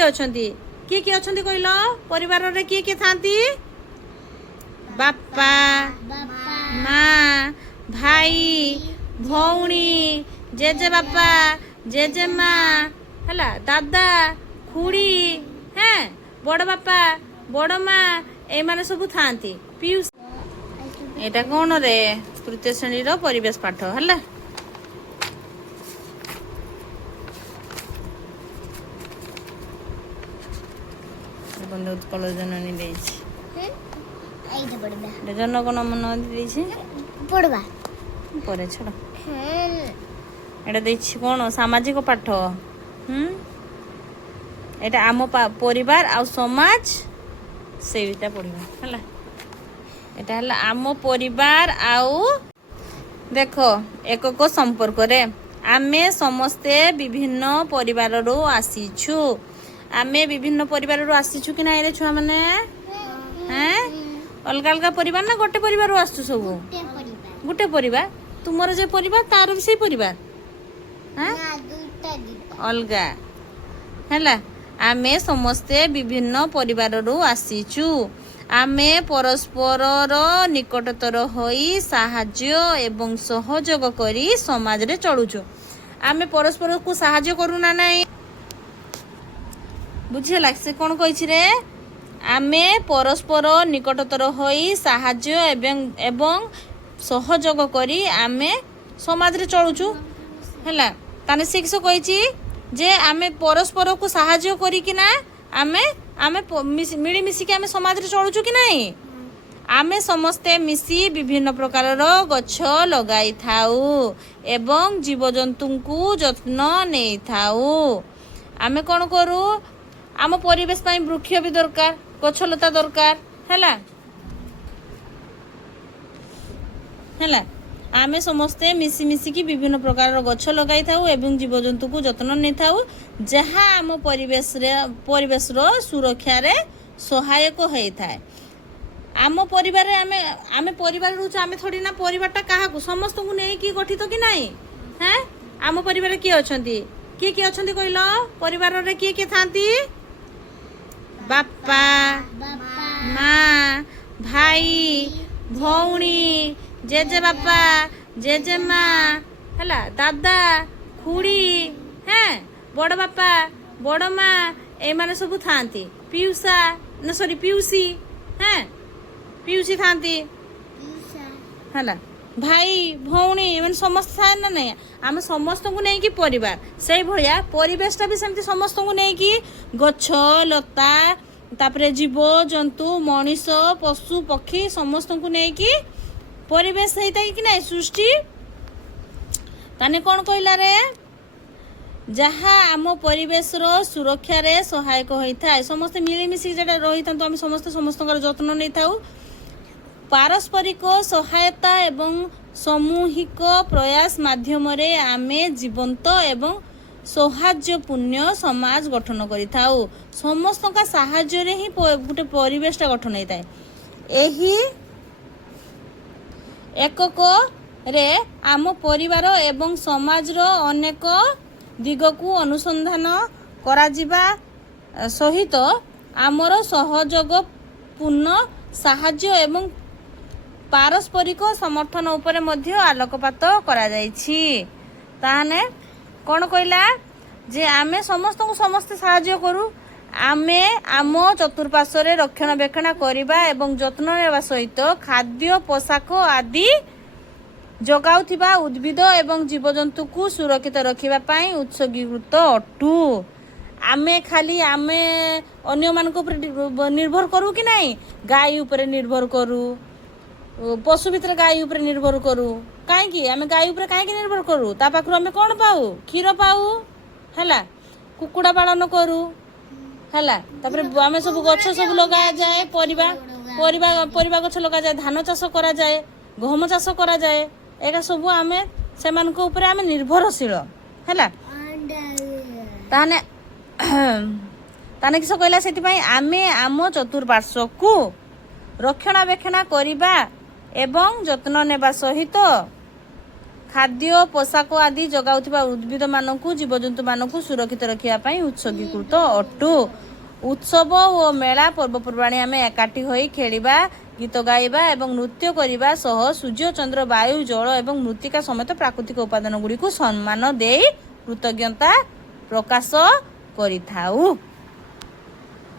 किए अछंती किए अछंती कहलो परिवार रे किए थांती बापा माँ भाई भौणी जेजे बापा जेजे माँ हला दादा खुड़ी हैं बड़ बापा बड़ माँ ए माने सब थांती पीयूष एटा कौन रे तृतीय श्रेणी रो परिवेश पाठ हला बंधु उत्कल जननी देछि जनगण मन देछि पढ़वा परे छोड़ एटा देछि कोन सामाजिक पाठ एटा आम परिवार आ समाज सेटा पढ़िबा हला एटा हला आम परिवार आउ देखो एकक संपर्क रे आमे समस्ते विभिन्न परिवार रो आसीछु आमे विभिन्न परिवार रो आसीछु कि नाही रे छुआ माने हैं अलग अलग परिवार ना गोटे परिवार आसु सब गोटे परिवार तुमर जे परिवार तार भी से परिवार हैं अलगा हैला आमे समस्ते विभिन्न परिवार रो आसीचु आमे परस्पर रो निकटतर होई साहाय्य एवं सहयोग करी समाज रे चलुचु आमे परस्पर को साहाय्य करू ना नाही बुझे से कौन कही रे आमे परस्पर निकटतर होई साहाय्य एवं सहयोग करी आमे समाज रे चलुचु हैला ताने शिक्षक कही जे आमे परस्पर को साहाय्य करी कि ना आमे आमे मिली मिसी के आमे समाज रे चलुचु कि नाही आमे समस्ते मिसी विभिन्न प्रकार रो गछ लगाई थाउ एवं जीवजंतु को जत्न नै थाउ आमे कोन करू आम परिवेश पाई वृक्ष भी दरकार गछलता दरकार हैला हैला आमे समस्ते मिसी मिसी की विभिन्न प्रकार गछ लगाई थाउ एवं जीवजंतु को जत्न नै थाउ जहा आम परिवेश रो सुरक्षा रे सहायक होई थाए आम परिवार रे आमे परिवार रहू आमे थोड़ी ना परिवारटा काहाकू समस्त को नै की गठित कि नाही हैं आम परिवार किए अछंती किए अछंती कहलो परिवार रे किए थांती बापा माँ भाई भौणी जेजे बापा जेजे माँ हला दादा खुड़ी हैं बड़ बापा बड़ माँ ए माने सब थांती पीयूषा न सॉरी पीयूषी हैं पीयूषी थांती हला भाई भौणी एमन समस्त थाए ना नहीं आम समस्त को नहीं कि परिवार से भलिया परिवेशटा भी सेमती समस्त को नहीं कि गछ लता तापरे जीव जंतु मनीष पशु पक्षी समस्त को नहीं कि परिवेश होता कि नहीं सृष्टि ताने कौन कहला रे जहा आम परिवेश रो सुरक्षा रे सहायक होता है समस्त मिलीमिशी जेटा रही था आम समस्त जत्न नहीं थाउ पारस्परिक सहायता एवं सामूहिक प्रयास माध्यम रे आमे जीवंत एवं सौहार्दपूर्ण समाज गठन करिथाउ समस्त का साहाय्य रे ही गोटे परिवेशटा गठन होता है एही एकक रे आम परिवार एवं समाज रो अनेक दिग को अनुसंधान करा जिबा सहित आमर सहयोग पूर्ण साहाय्य एवं पारस्परिक समर्थन उपरे मध्य आलोकपात करा जायछि ताने कौन कहला जे आमे समस्त को समस्त साहाय्य करू आमे आम चतुर्पार्श्व रे रक्षणाबेक्षण करबा एवं जत्न नेबा सहित खाद्य पोशाक आदि जगाउथिबा उद्भिद एवं जीवजंतु को सुरक्षित रखिबा पई उत्सर्गीकृत अटू आमे खाली आमे अन्य मान को निर्भर करू कि नहीं गाय ऊपर निर्भर करू पशु भितर गाय ऊपर निर्भर करू कहीं आमे गाय ऊपर कहीं निर्भर करू ता पाखरु आमे कोन पाऊ क्षीर पाऊ हैला कुकुड़ा पालन करू हैला तापर आमे सब गछ सब लगा जाए परिबा गछ लगा जाए धान चाष करा जाए गहम चाष करा जाए एटा सब आमे सेमान को ऊपर आमे निर्भरशील हैला ताने ताने किस कहला सेति पई आमे आम चतुर्पार्श्व को रक्षणाबेक्षण करिबा एवं जत्न नेबा सहित ଖାଦ୍ୟ ପୋଷାକ ଆଦି ଯୋଗାଉଥିବା ଉଦ୍ଭିଦମାନଙ୍କୁ ଜୀବଜନ୍ତୁମାନଙ୍କୁ ସୁରକ୍ଷିତ ରଖିବା ପାଇଁ ଉତ୍ସର୍ଗୀକୃତ ଅଟୁ। ଉତ୍ସବ ଓ ମେଳା ପର୍ବପର୍ବାଣି ଆମେ ଏକାଠି ହୋଇ ଖେଳିବା, ଗୀତ ଗାଇବା ଏବଂ ନୃତ୍ୟ କରିବା ସହ ସୂର୍ଯ୍ୟ, ଚନ୍ଦ୍ର, ବାୟୁ, ଜଳ ଏବଂ ମୃତ୍ତିକା ସମେତ ପ୍ରାକୃତିକ ଉପାଦାନ ଗୁଡ଼ିକୁ ସମ୍ମାନ ଦେଇ କୃତଜ୍ଞତା ପ୍ରକାଶ କରିଥାଉ।